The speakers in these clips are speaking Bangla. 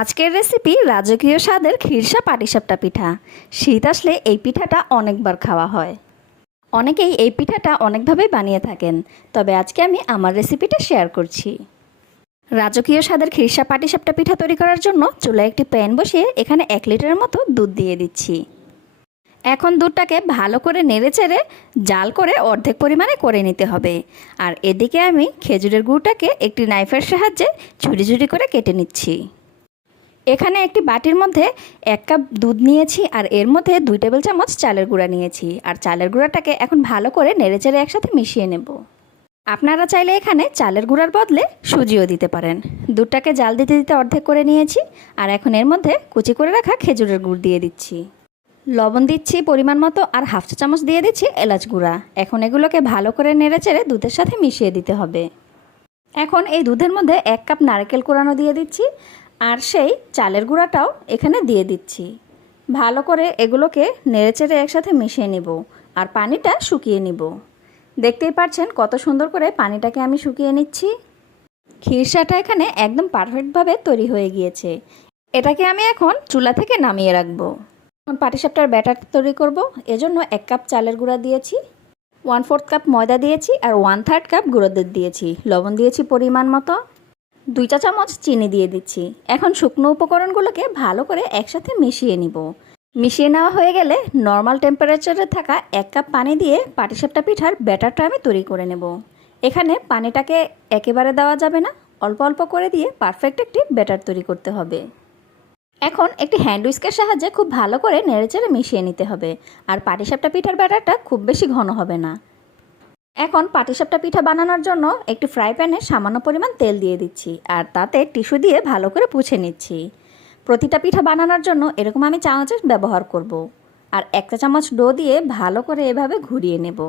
আজকের রেসিপি রাজকীয় স্বাদের খিরসা পাটিসাপটা পিঠা। শীত আসলে এই পিঠাটা অনেকবার খাওয়া হয়। অনেকেই এই পিঠাটা অনেকভাবেই বানিয়ে থাকেন, তবে আজকে আমি আমার রেসিপিটা শেয়ার করছি। রাজকীয় স্বাদের খিরসা পাটিসাপটা পিঠা তৈরি করার জন্য চুলায় একটি প্যান বসিয়ে এখানে 1 লিটারের মতো দুধ দিয়ে দিচ্ছি। এখন দুধটাকে ভালো করে নেড়েচেড়ে জাল করে অর্ধেক পরিমাণে করে নিতে হবে। আর এদিকে আমি খেজুরের গুড়টাকে একটি নাইফের সাহায্যে ঝুড়ি ঝুড়ি করে কেটে নিচ্ছি। এখানে একটি বাটির মধ্যে 1 কাপ দুধ নিয়েছি আর এর মধ্যে 2 টেবিল চামচ চালের গুঁড়া নিয়েছি। আর চালের গুঁড়াটাকে এখন ভালো করে নেড়েচেড়ে একসাথে মিশিয়ে নেব। আপনারা চাইলে এখানে চালের গুঁড়ার বদলে সুজিও দিতে পারেন। দুধটাকে জাল দিতে দিতে অর্ধেক করে নিয়েছি আর এখন এর মধ্যে কুচি করে রাখা খেজুরের গুড় দিয়ে দিচ্ছি। লবণ দিচ্ছি পরিমাণ মতো আর হাফ চা চামচ দিয়ে দিচ্ছি এলাচ গুঁড়া। এখন এগুলোকে ভালো করে নেড়েচেড়ে দুধের সাথে মিশিয়ে দিতে হবে। এখন এই দুধের মধ্যে 1 কাপ নারকেল কোরানো দিয়ে দিচ্ছি আর সেই চালের গুঁড়াটাও এখানে দিয়ে দিচ্ছি। ভালো করে এগুলোকে নেড়েচেড়ে একসাথে মিশিয়ে নিব আর পানিটা শুকিয়ে নিব। দেখতেই পাচ্ছেন কত সুন্দর করে পানিটাকে আমি শুকিয়ে নিচ্ছি। খিরসাটা এখানে একদম পারফেক্টভাবে তৈরি হয়ে গিয়েছে। এটাকে আমি এখন চুলা থেকে নামিয়ে রাখবো। এখন পাটিসাপটার ব্যাটার তৈরি করব। এজন্য 1 কাপ চালের গুঁড়া দিয়েছি, 1/4 কাপ ময়দা দিয়েছি আর 1/3 কাপ গুঁড়ো দুধ দিয়েছি। লবণ দিয়েছি পরিমাণ মতো, 2 চা চামচ চিনি দিয়ে দিচ্ছি। এখন শুকনো উপকরণগুলোকে ভালো করে একসাথে মিশিয়ে নিব। মিশিয়ে নেওয়া হয়ে গেলে নর্মাল টেম্পারেচারে থাকা 1 কাপ পানি দিয়ে পাটিসাপটা পিঠার ব্যাটারটা আমি তৈরি করে নেব। এখানে পানিটাকে একেবারে দেওয়া যাবে না, অল্প অল্প করে দিয়ে পারফেক্ট একটি ব্যাটার তৈরি করতে হবে। এখন একটি হ্যান্ড উইস্কের সাহায্যে খুব ভালো করে নেড়েচেড়ে মিশিয়ে নিতে হবে। আর পাটিসাপটা পিঠার ব্যাটারটা খুব বেশি ঘন হবে না। এখন পাটিসাপটা পিঠা বানানোর জন্য একটি ফ্রাই প্যানে সামান্য পরিমাণ তেল দিয়ে দিচ্ছি আর তাতে টিস্যু দিয়ে ভালো করে পুছে নিচ্ছি। প্রতিটা পিঠা বানানোর জন্য এরকম আমি চামচ ব্যবহার করব। আর 1 চা চামচ ডো দিয়ে ভালো করে এভাবে ঘুরিয়ে নেব।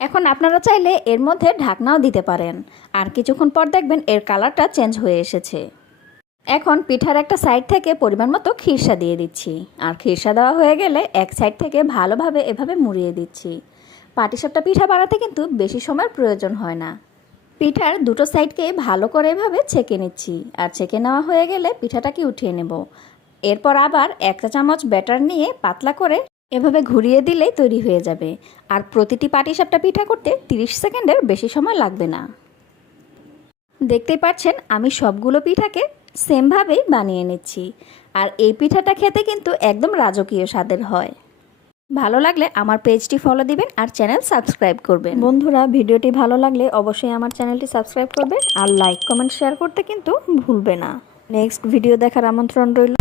এখন আপনারা চাইলে এর মধ্যে ঢাকনাও দিতে পারেন। আর কিছুক্ষণ পর দেখবেন এর কালারটা চেঞ্জ হয়ে এসেছে। এখন পিঠার একটা সাইড থেকে পরিমাণ মতো খিরসা দিয়ে দিচ্ছি। আর খিরসা দেওয়া হয়ে গেলে এক সাইড থেকে ভালোভাবে এভাবে মুড়িয়ে দিচ্ছি। পাটিসাপটা পিঠা বানাতে কিন্তু বেশি সময়ের প্রয়োজন হয় না। পিঠার দুটো সাইডকে ভালো করে এভাবে ছেঁকে নিচ্ছি। আর ছেঁকে নেওয়া হয়ে গেলে পিঠাটাকে উঠিয়ে নেব। এরপর আবার 1 চা চামচ ব্যাটার নিয়ে পাতলা করে এভাবে ঘুরিয়ে দিলেই তৈরি হয়ে যাবে। আর প্রতিটি পাটিসাপটা পিঠা করতে 30 সেকেন্ডের বেশি সময় লাগবে না। দেখতেই পাচ্ছেন আমি সবগুলো পিঠাকে সেমভাবেই বানিয়ে নিচ্ছি। আর এই পিঠাটা খেতে কিন্তু একদম রাজকীয় স্বাদের হয়। ভালো লাগলে আমার পেজটি ফলো দিবেন আর চ্যানেল সাবস্ক্রাইব করবেন। বন্ধুরা, ভিডিওটি ভালো লাগলে অবশ্যই আমার চ্যানেলটি সাবস্ক্রাইব করবেন আর লাইক কমেন্ট শেয়ার করতে কিন্তু ভুলবে না। নেক্সট ভিডিও দেখার আমন্ত্রণ রইল।